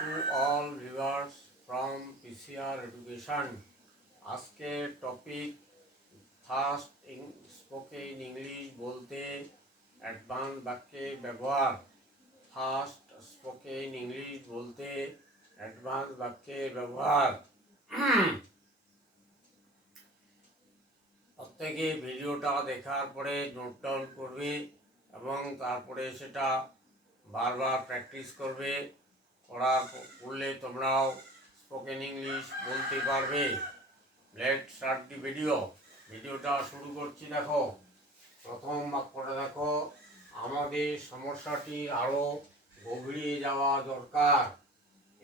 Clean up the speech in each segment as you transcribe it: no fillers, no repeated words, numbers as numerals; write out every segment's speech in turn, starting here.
to all viewers from PCR Education. আজকের topic first spoken English বলতে অ্যাডভান্স বাক্যের ব্যবহার। ফার্স্ট স্পোকেন ইংলিশ বলতে অ্যাডভান্স বাক্যের ব্যবহার। প্রত্যেকে ভিডিওটা দেখার পরে নোট ডাউন করবে এবং তারপরে সেটা বারবার প্র্যাকটিস করবে। করলে তোমরাও স্পোকেন ইংলিশ বলতে পারবে। লেট স্টার্ট দি ভিডিওটা শুরু করছি। দেখো, প্রথম বাক্যটা দেখো, আমাদের সমস্যাটি আরও গভীরে যাওয়া দরকার।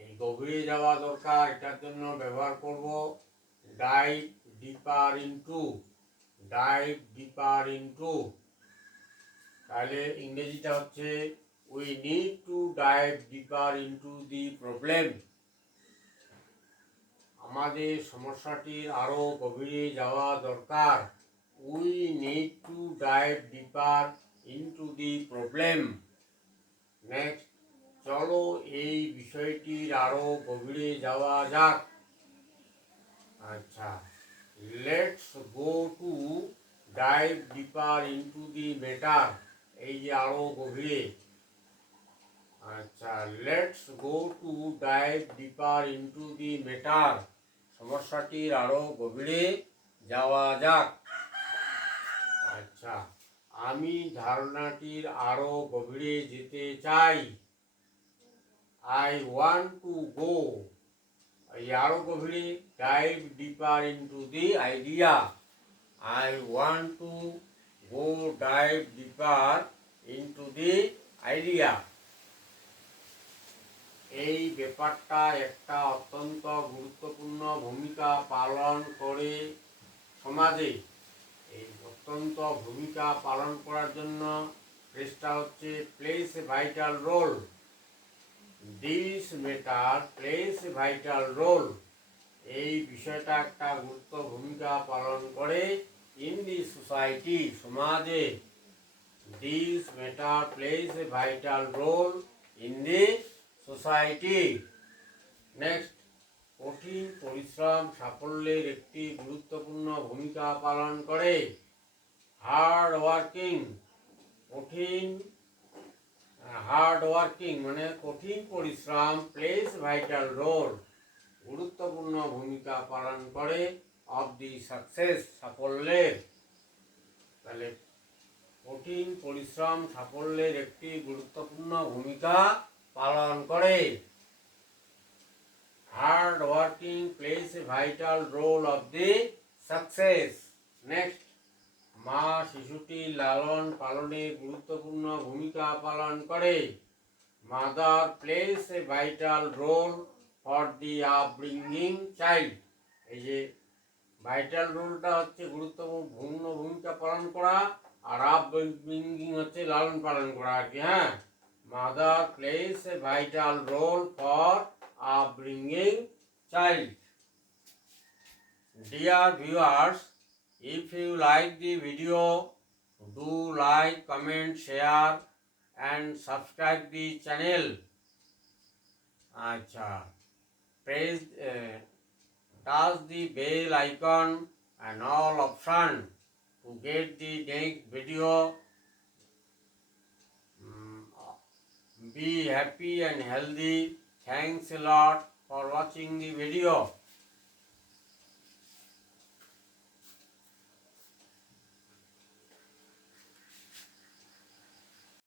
এই গভীরে যাওয়া দরকার এটার জন্য ব্যবহার করব ডাইভ ডিপার ইনটু। তাহলে ইংরেজিটা হচ্ছে we need to dive deeper into the problem. আমাদের সমস্যাটির আরো গভীরে যাওয়া দরকার। we need to dive deeper into the problem. Next, চলো এই বিষয়টির আরো গভীরে যাওয়া যাক। আচ্ছা, let's go to dive deeper into the matter. এই যে আরো গভীরে। আচ্ছা, let's go to dive deeper into the matter. সমস্যাটির আরো গভীরে যাওয়া যাক। আচ্ছা, আমি ধারণাটির আরো গভীরে যেতে চাই। I want to go. এই আরো গভীরে dive deeper into the idea. I want to go dive deeper into the idea. এই ব্যাপারটা একটা অত্যন্ত গুরুত্বপূর্ণ ভূমিকা পালন করে সমাজে। এই অত্যন্ত ভূমিকা পালন করার জন্য ফ্রেজটা হচ্ছে place a vital role. This matter place a vital role. এই বিষয়টা একটা গুরুত্ব ভূমিকা পালন করে ইন দি সোসাইটি, সমাজে। This matter place a vital role in the society. Next, কঠিন পরিশ্রম সাফল্যের একটি গুরুত্বপূর্ণ ভূমিকা পালন করে। হার্ড ওয়ার্কিং মানে কঠিন পরিশ্রম প্লেস ভাইটাল রোল, গুরুত্বপূর্ণ ভূমিকা পালন করে অফ দি সাকসেস, সাফল্যের। তাহলে কঠিন পরিশ্রম সাফল্যের একটি গুরুত্বপূর্ণ ভূমিকা পালন করে। Hard working place a vital role of the success. Next, মা শিশুটির লালন পালনে গুরুত্বপূর্ণ ভূমিকা পালন করে। Mother place a vital role for the upbringing child. এই যে ভাইটাল রোলটা হচ্ছে গুরুত্বপূর্ণ ভূমিকা পালন করা, আর আপব্রিঙ্গিং হচ্ছে লালন পালন করা আর কি। হ্যাঁ, mother place a vital role for upbringing child. Dear viewers, if you like the video, do like, comment, share and subscribe the channel. Acha, press touch the bell icon and all option to get the next video. Be happy and healthy. Thanks a lot for watching the video.